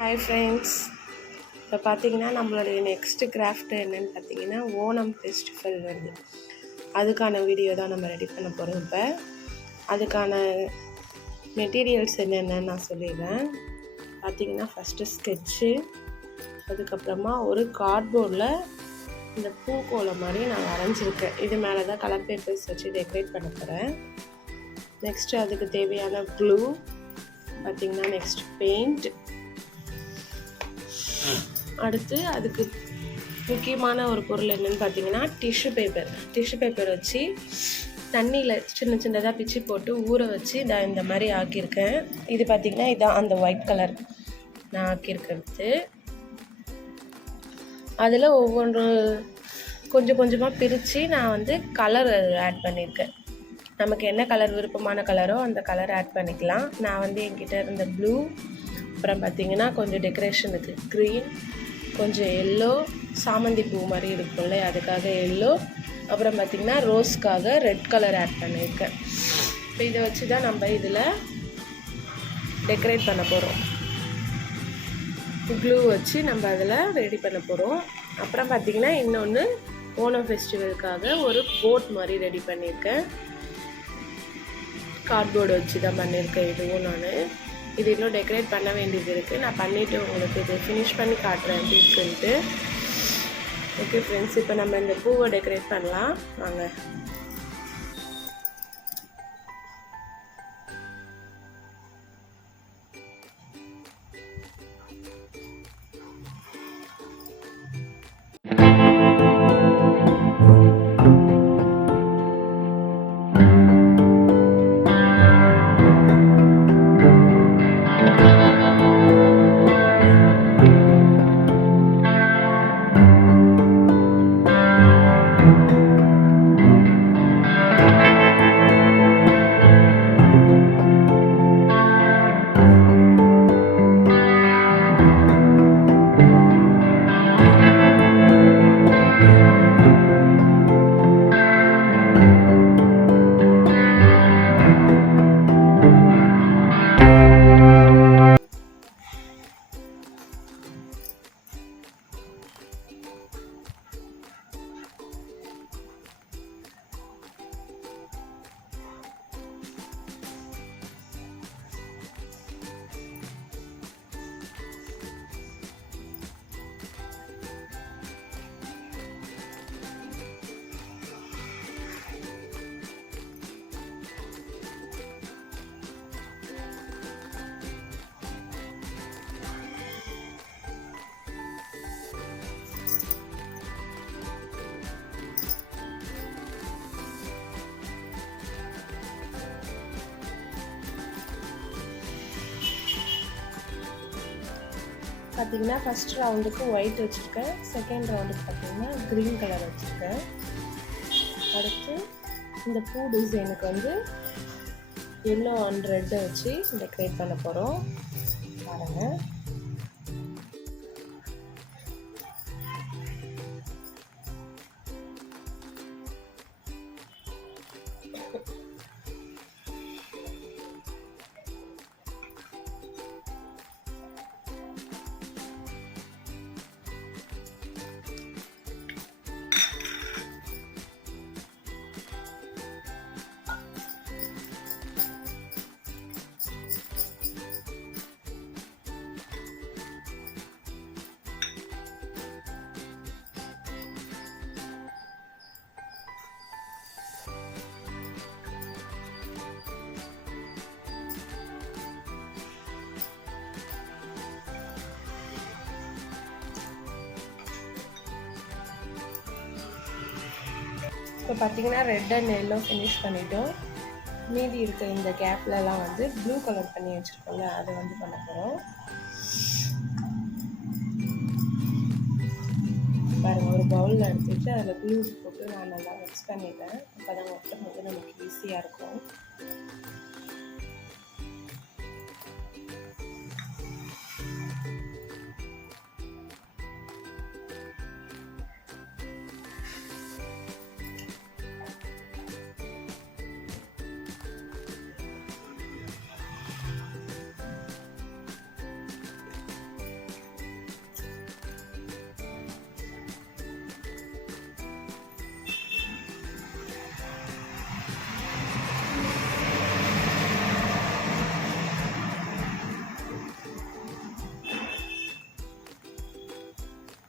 Hi friends, இப்போ பார்த்தீங்கன்னா நம்மளுடைய நெக்ஸ்ட்டு கிராஃப்ட் என்னென்னு பார்த்தீங்கன்னா ஓணம் ஃபெஸ்டிவல் வருது. அதுக்கான வீடியோ தான் நம்ம ரெடி பண்ண போகிறோம். இப்போ அதுக்கான மெட்டீரியல்ஸ் என்னென்னு நான் சொல்லிடுறேன். பார்த்தீங்கன்னா ஃபஸ்ட்டு ஸ்கெட்சு, அதுக்கப்புறமா ஒரு கார்ட்போர்டில் இந்த பூக்கோலம் மாதிரி நான் வரைஞ்சிருக்கேன். இது மேலே தான் கலர் பேப்பர்ஸ் வச்சு டெக்கரேட் பண்ண போகிறேன். நெக்ஸ்ட்டு அதுக்கு தேவையான க்ளூ பார்த்திங்கன்னா, நெக்ஸ்ட் பெயிண்ட், அடுத்து அதுக்கு முக்கியமான ஒரு பொருள் என்னென்னு பார்த்தீங்கன்னா டிஷ்யூ பேப்பர் வச்சு தண்ணியில் சின்ன சின்னதாக பிச்சு போட்டு ஊற வச்சு நான் இந்த மாதிரி ஆக்கியிருக்கேன். இது பார்த்திங்கன்னா இதான் அந்த ஒயிட் கலர் நான் ஆக்கியிருக்கிறது. அதில் ஒவ்வொன்று கொஞ்சம் கொஞ்சமாக பிரித்து நான் கலர் ஆட் பண்ணியிருக்கேன். நமக்கு என்ன கலர் விருப்பமான கலரோ அந்த கலர் ஆட் பண்ணிக்கலாம். நான் என்கிட்ட இருந்த ப்ளூ, அப்புறம் பார்த்திங்கன்னா கொஞ்சம் டெக்கரேஷனுக்கு க்ரீன், கொஞ்சம் எல்லோ, சாமந்தி பூ மாதிரி இருக்கும்ல அதுக்காக எல்லோ, அப்புறம் பார்த்திங்கன்னா ரோஸ்க்காக ரெட் கலர் ஆட் பண்ணியிருக்கேன். இப்போ இதை வச்சு தான் நம்ம இதில் டெக்கரேட் பண்ண போகிறோம். க்ளூ வச்சு நம்ம அதில் ரெடி பண்ண போகிறோம். அப்புறம் பார்த்திங்கன்னா இன்னொன்று ஓணம் ஃபெஸ்டிவலுக்காக ஒரு போட் மாதிரி ரெடி பண்ணியிருக்கேன். கார்ட்போர்டு வச்சு தான் பண்ணியிருக்கேன். இதுவும் நான் இது இன்னும் டெக்கரேட் பண்ண வேண்டியது இருக்குது. நான் பண்ணிவிட்டு உங்களுக்கு இது ஃபினிஷ் பண்ணி காட்டுறேன் எப்படி இருக்குன்ட்டு. ஓகே ஃப்ரெண்ட்ஸ், இப்போ நம்ம இந்த பூவை டெக்கரேட் பண்ணலாம் வாங்க. பார்த்திங்கன்னா ஃபஸ்ட் ரவுண்டுக்கு ஒயிட் வச்சுருக்கேன், செகண்ட் ரவுண்டுக்கு பார்த்திங்கன்னா க்ரீன் கலர் வச்சுருக்கேன். அடுத்து இந்த பூ டிசைனுக்கு எல்லோ அண்ட் ரெட்டை வச்சு டெக்கரேட் பண்ண போகிறோம். பாருங்கள். இப்போ பார்த்திங்கன்னா ரெட் அண்ட் எல்லோ ஃபினிஷ் பண்ணிவிட்டோம். மீதி இருக்க இந்த கேப்லலாம் ப்ளூ கலர் பண்ணி வச்சுருக்கோம்ல அதை பண்ண போகிறோம். பாருங்கள், ஒரு பவுலில் எடுத்துகிட்டு அதில் ப்ளூ போட்டு நான் நல்லா மிக்ஸ் பண்ணிட்டேன். அப்போ தான் ஒட்டும் போது நமக்கு ஈஸியாக இருக்கும்.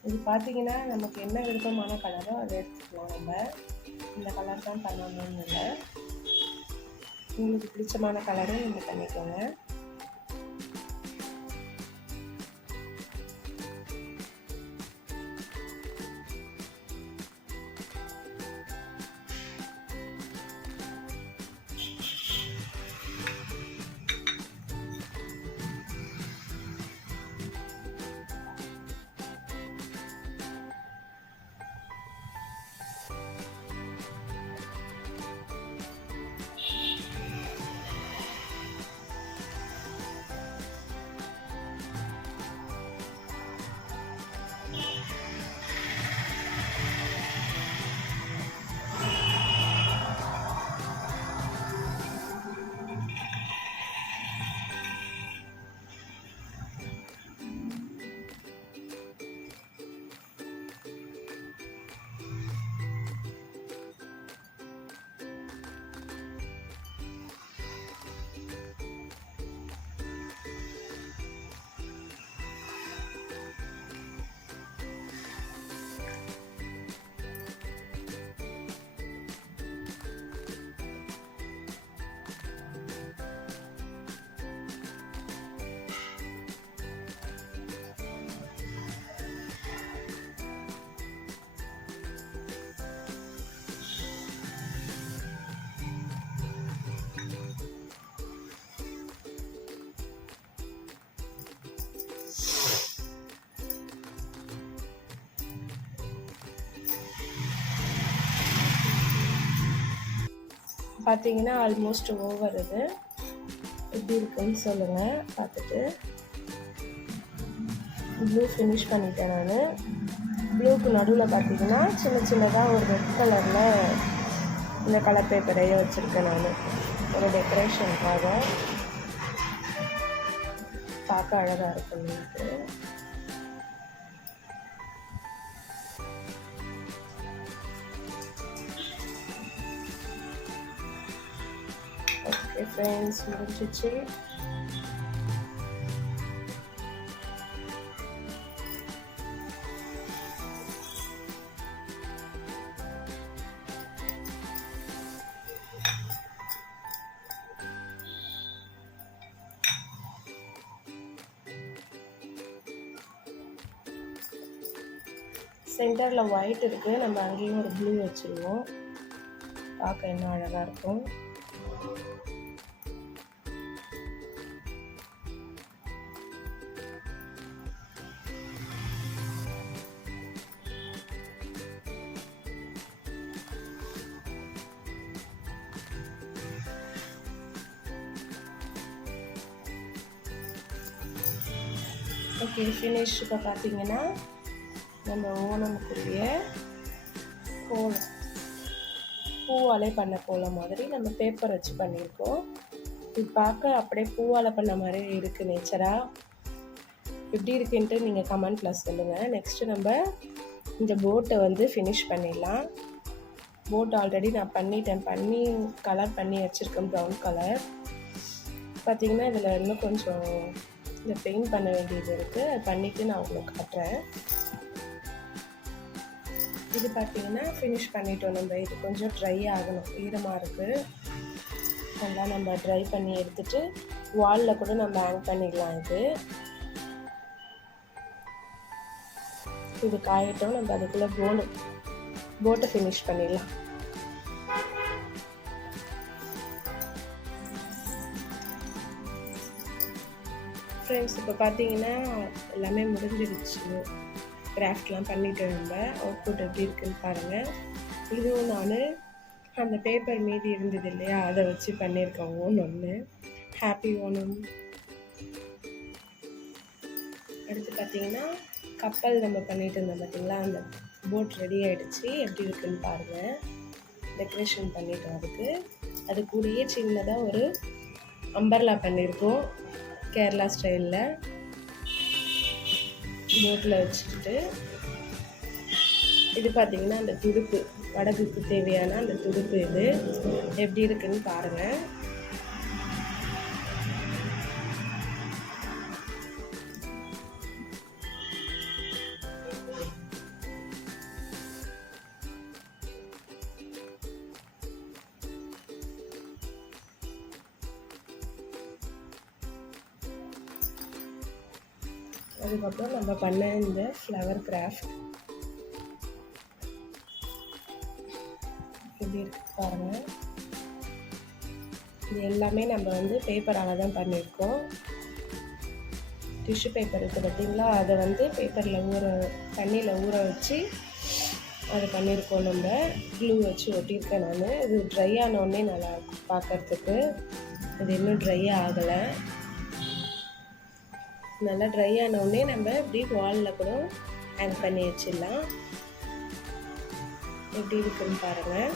இது பார்த்திங்கன்னா நமக்கு என்ன விருப்பமான கலரோ அதை எடுத்துக்கலாம். நம்ம இந்த கலர் தான் பண்ணணும்னு இல்லை, உங்களுக்கு பிடிச்சமான கலரும் நீங்கள் பண்ணிக்கோங்க. பார்த்தீங்கன்னா ஆல்மோஸ்ட் ஓவர். இது எப்படி இருக்குன்னு சொல்லுங்கள் பார்த்துட்டு. ப்ளூ ஃபினிஷ் பண்ணிட்டேன் நான். ப்ளூக்கு நடுவில் பார்த்தீங்கன்னா சின்ன சின்னதாக ஒரு ரெட் கலரில் இந்த கலர் பேப்பரையே வச்சுருக்கேன் நான், ஒரு டெக்கரேஷனுக்காக பார்க்க அழகாக இருக்குன்னு. ஓகே ஃப்ரெண்ட்ஸ், முடிஞ்சிச்சு. சென்டரில் ஒயிட் இருக்குது, நம்ம அங்கேயும் ஒரு ப்ளூ வச்சுருவோம், பார்க்க இன்னும் அழகாக இருக்கும். Okay finish. இப்போ பார்த்தீங்கன்னா நம்ம ஓணமுக்குரிய கோலம், பூவாலே பண்ண கோலம் மாதிரி நம்ம பேப்பர் வச்சு பண்ணியிருக்கோம். இது பார்க்க அப்படியே பூவால் பண்ண மாதிரி இருக்குது நேச்சராக. எப்படி இருக்குன்ட்டு நீங்கள் கமெண்ட்டில் சொல்லுங்கள். நெக்ஸ்ட்டு நம்ம இந்த போட்டை வந்து ஃபினிஷ் பண்ணிடலாம். போட் ஆல்ரெடி நான் பண்ணி கலர் பண்ணி வச்சுருக்கேன், ப்ரௌன் கலர். பார்த்திங்கன்னா இதில் இன்னும் கொஞ்சம் இந்த பெயிண்ட் பண்ண வேண்டியது இருக்குது, அது பண்ணிவிட்டு நான் உங்களுக்கு காட்டுறேன். இது பார்த்திங்கன்னா ஃபினிஷ் பண்ணிட்டோம் நம்ம. இது கொஞ்சம் ட்ரை ஆகணும், ஈரமாக இருக்குது. அதெல்லாம் நம்ம ட்ரை பண்ணி எடுத்துகிட்டு வாலில் கூட நம்ம ஹேங் பண்ணிடலாம். இது காயட்டும், நம்ம அதுக்குள்ளே போட்டை ஃபினிஷ் பண்ணிடலாம். ஃப்ரெண்ட்ஸ், இப்போ பார்த்தீங்கன்னா எல்லாமே முடிஞ்சிருச்சு. கிராஃப்ட்லாம் பண்ணிவிட்டு நம்ம அவுட்புட் எப்படி இருக்குன்னு பாருங்கள். இதுவும் நான் அந்த பேப்பர் மீதி இருந்தது இல்லையா, அதை வச்சு பண்ணியிருக்கேன் ஒன்று. ஹாப்பி ஓணம். அடுத்து பார்த்தீங்கன்னா கப்பல் நம்ம பண்ணிட்டு இருந்தோம் பார்த்தீங்களா, அந்த போட் ரெடி ஆகிடுச்சு. எப்படி இருக்குன்னு பாருங்கள். டெக்கரேஷன் பண்ணிட்டோம் அதுக்கு. அது கூடயே சின்னதாக ஒரு அம்பர்லா பண்ணியிருக்கோம் கேரளா ஸ்டைலில். போட்டில் வச்சுக்கிட்டு இது பார்த்திங்கன்னா அந்த துடுப்பு, வடகுக்கு தேவையான அந்த துடுப்பு. இது எப்படி இருக்குன்னு பாருங்கள். அதுக்கப்புறம் நம்ம பண்ண இந்த ஃப்ளவர் கிராஃப்ட் எப்படி இருக்கு பாருங்கள். இது எல்லாமே நம்ம வந்து பேப்பரால் தான் பண்ணியிருக்கோம். டிஷ்யூ பேப்பர் இருக்குது பார்த்திங்களா, அதை வந்து பேப்பரில் தண்ணியில் ஊற வச்சு அது பண்ணியிருக்கோம். நம்ம க்ளூ வச்சு ஒட்டியிருக்கேன் நான். இது ட்ரை ஆனோடனே நல்லாயிருக்கும் பார்க்குறதுக்கு. இது இன்னும் ட்ரை ஆகலை. நல்லா ட்ரை ஆனோடனே நம்ம இப்படி வாலில் கூட ஹேங் பண்ணி வச்சிடலாம். எப்படி இருக்குன்னு பாருங்கள்.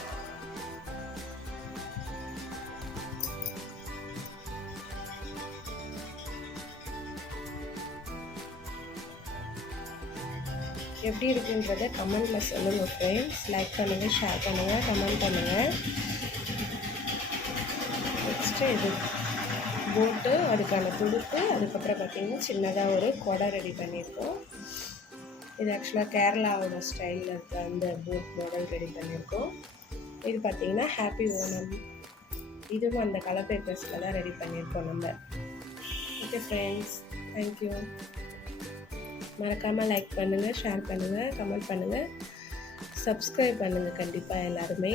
எப்படி இருக்குன்றதை கமெண்ட்டில் சொல்லுங்கள் ஃப்ரெண்ட்ஸ். லைக் பண்ணுங்கள், ஷேர் பண்ணுங்கள், கமெண்ட் பண்ணுங்கள். நெக்ஸ்ட்டு இது போட்டு அதுக்கான துடுப்பு, அதுக்கப்புறம் பார்த்திங்கன்னா சின்னதாக ஒரு கொடை ரெடி பண்ணியிருக்கோம். இது ஆக்சுவலாக கேரளாவோட ஸ்டைலில் இருக்க அந்த போட் மாடல் ரெடி பண்ணியிருக்கோம். இது பார்த்திங்கன்னா ஹாப்பி ஓணம். இதுவும் அந்த கலர் பேப்பர்ஸில் தான் ரெடி பண்ணியிருக்கோம் நம்ம. Okay friends, thank you. மறக்காமல் லைக் பண்ணுங்கள், ஷேர் பண்ணுங்கள், கமெண்ட் பண்ணுங்கள், சப்ஸ்கிரைப் பண்ணுங்கள் கண்டிப்பாக எல்லாருமே.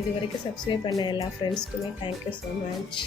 இது வரைக்கும் சப்ஸ்கிரைப் பண்ண எல்லா ஃப்ரெண்ட்ஸ்க்குமே தேங்க்யூ ஸோ மச்.